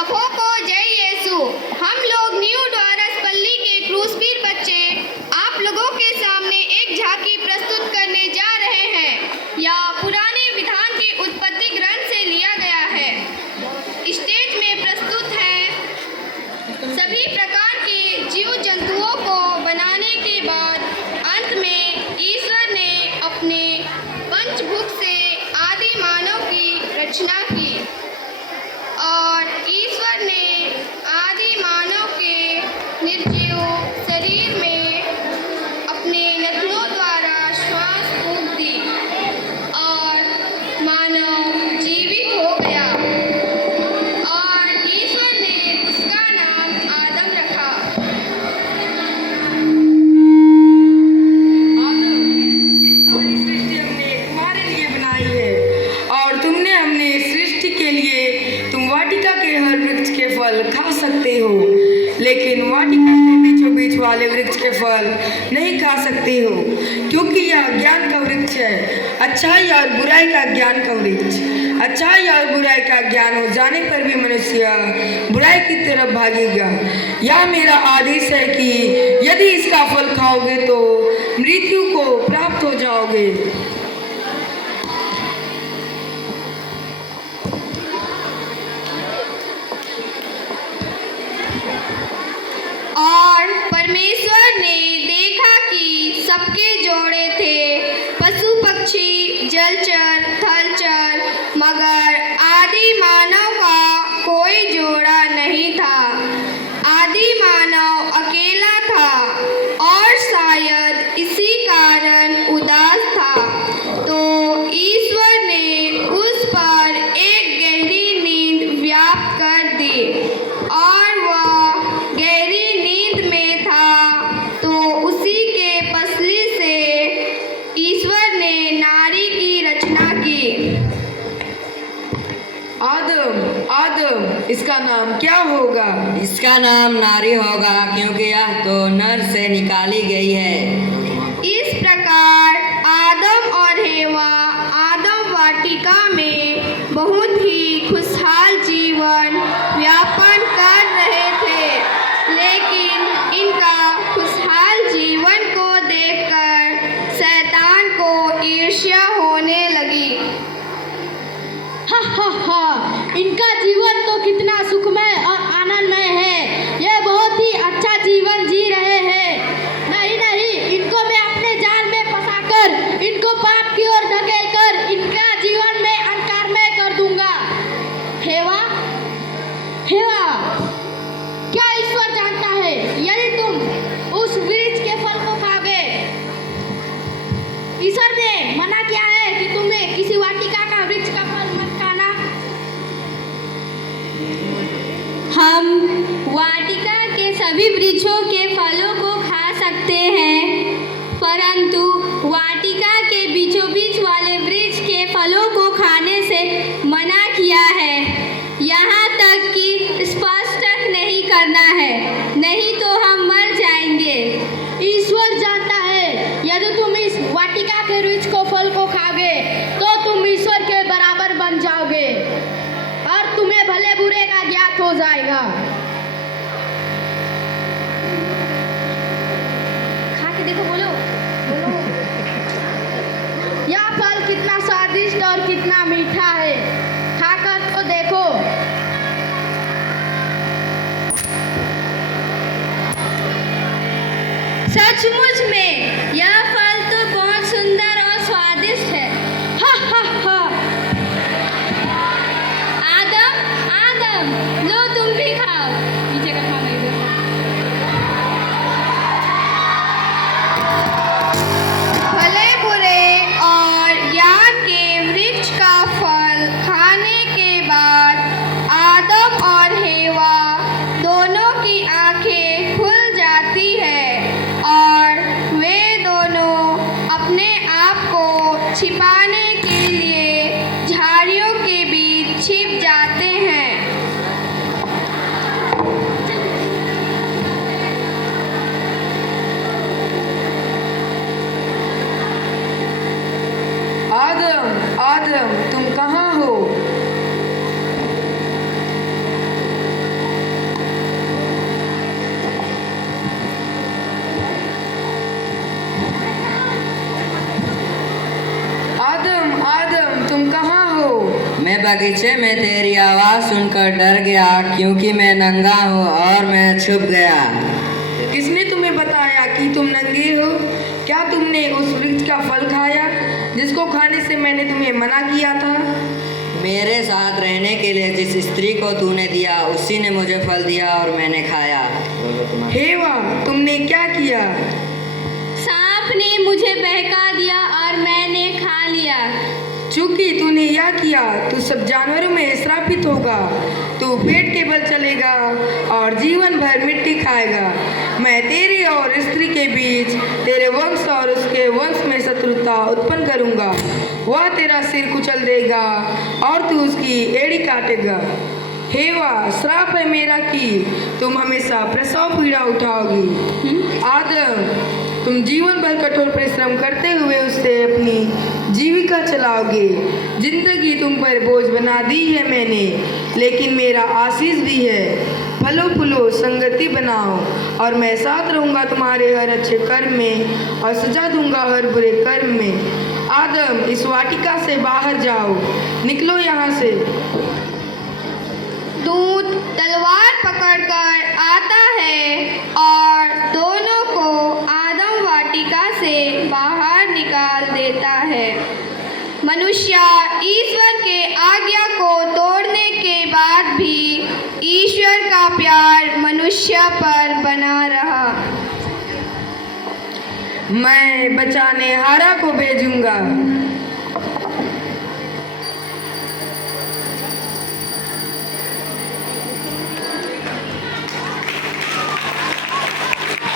सबों को जय यीशु। हम लोग न्यू द्वारसपल्ली के क्रूसफील्ड बच्चे आप लोगों के सामने एक झांकी प्रस्तुत करने जा रहे हैं। यह पुराने विधान के उत्पत्ति ग्रंथ से लिया गया है। स्टेज में प्रस्तुत है सभी प्रकार के जीव जंतुओं को बनाने के बाद अंत में ईश्वर ने अपने पंचभूत से आदि मानव की रचना की और ईश्वर ने आदि मानव के निर्जीव शरीर में अपने नथनों द्वारा श्वास फूंक दी और मानव जीवित हो गया और ईश्वर ने उसका नाम आदम रखा। सृष्टि हमने तुम्हारे लिए बनाई है और तुमने हमने सृष्टि के लिए तुम वाटिका के हर वृक्ष के फल खा सकते हो, लेकिन वाटिका के बीचों बीच वाले वृक्ष के फल नहीं खा सकते हो, क्योंकि यह ज्ञान का वृक्ष है, अच्छाई और बुराई का ज्ञान का वृक्ष। अच्छाई और बुराई का ज्ञान हो जाने पर भी मनुष्य बुराई की तरफ भागेगा। यह मेरा आदेश है कि यदि इसका फल खाओगे तो मृत्यु को प्राप्त हो जाओगे। और परमेश्वर ने देखा कि सबके जोड़े थे, पशु पक्षी जलचर थलचर, मगर आदि मानव का कोई जोड़ा नहीं था। आदि मानव अकेला था और शायद इसी कारण उदास था। तो ईश्वर ने उस पर एक गहरी नींद व्याप्त कर दी और वह गहरी नींद में था। तो उसी के पसली से ईश्वर ने नारी की रचना की। आदम, इसका नाम क्या होगा? इसका नाम नारी होगा, क्योंकि यह तो नर से निकाली गई है। इस प्रकार आदम और हेवा आदम वाटिका में बहुत ही खुशहाल जीवन यापन कर रहे थे, लेकिन इनका खुशहाल जीवन को देखकर शैतान को ईर्ष्या होने लगी। इनका जीवन तो कितना सुखमय और आनंदमय है। यह बहुत ही अच्छा जीवन जी रहे हैं। नहीं, इनको मैं अपने जाल में फंसाकर इनको पाप की ओर धकेलकर इनका जीवन में अंधकारमय कर दूंगा। हेवा, क्या ईश्वर जानता है यदि तुम उस वृक्ष के फल को खाओगे? ईश्वर ने मना किया है कि तुम्हें किसी वाटिका का वृक्ष का फल मत खाना। हम वाटिका के सभी वृक्षों के फलों को खा सकते हैं, परंतु वाटिका के बीचों बीच वाले वृक्ष के फलों को खाने से मना किया है। यहाँ तक कि स्पर्श तक नहीं करना है, नहीं तो हम मर जाएंगे। ईश्वर जानता है यदि तुम इस वाटिका के वृक्ष को फल को खाओगे तो तुम ईश्वर के बराबर बन जाओगे और तुम्हें भले बुरे का ज्ञात हो जाएगा। खा के देखो, बोलो। यह फल कितना स्वादिष्ट और कितना मीठा है, खाकर तो देखो। सचमुच में यह फल तो बहुत सुंदर और स्वादिष्ट है। आदम, लो तुम भी खाओ। पीछे का खाना इधर। भले बुरे और ज्ञान के वृक्ष का फल खाने के बाद आदम और हेवा दोनों की आंखें खुल जाती है और वे दोनों अपने आप को छिपाने के लिए झाड़ियों के बीच छिप जाते हैं। आदम, तुम कहाँ हो? बगीचे में तेरी आवाज़ सुनकर डर गया क्योंकि मैं नंगा हूँ और मैं छुप गया। किसने तुम्हें बताया कि तुम नंगे हो? क्या तुमने उस वृक्ष का फल खाया जिसको खाने से मैंने तुम्हें मना किया था? मेरे साथ रहने के लिए जिस स्त्री को तूने दिया उसी ने मुझे फल दिया और मैंने खाया। हेवा, तुमने क्या किया? सांप ने मुझे बहका दिया और मैंने खा लिया। चूंकि तूने यह किया तू सब जानवरों में श्रापित होगा। तू पेट के बल चलेगा और जीवन भर मिट्टी खाएगा। मैं तेरी और स्त्री के बीच तेरे वंश और उसके वंश में शत्रुता उत्पन्न करूंगा। वह तेरा सिर कुचल देगा और तू उसकी एड़ी काटेगा। हेवा, श्राप है मेरा कि तुम हमेशा प्रसव पीड़ा उठाओगी। आदम, तुम जीवन भर कठोर परिश्रम करते हुए उससे अपनी जीविका चलाओगे। जिंदगी तुम पर बोझ बना दी है मैंने, लेकिन मेरा आशीष भी है। फलो फूलो संगति बनाओ और मैं साथ रहूँगा तुम्हारे हर अच्छे कर्म में और सजा दूंगा हर बुरे कर्म में। आदम, इस वाटिका से बाहर जाओ, निकलो यहाँ से। दूत तलवार पकड़कर आता है और दोनों को आदम वाटिका से बाहर निकाल देता है। मनुष्य ईश्वर के आज्ञा को तोड़ने के बाद भी ईश्वर का प्यार मनुष्य पर बना रहा। मैं बचाने हारा को भेजूंगा।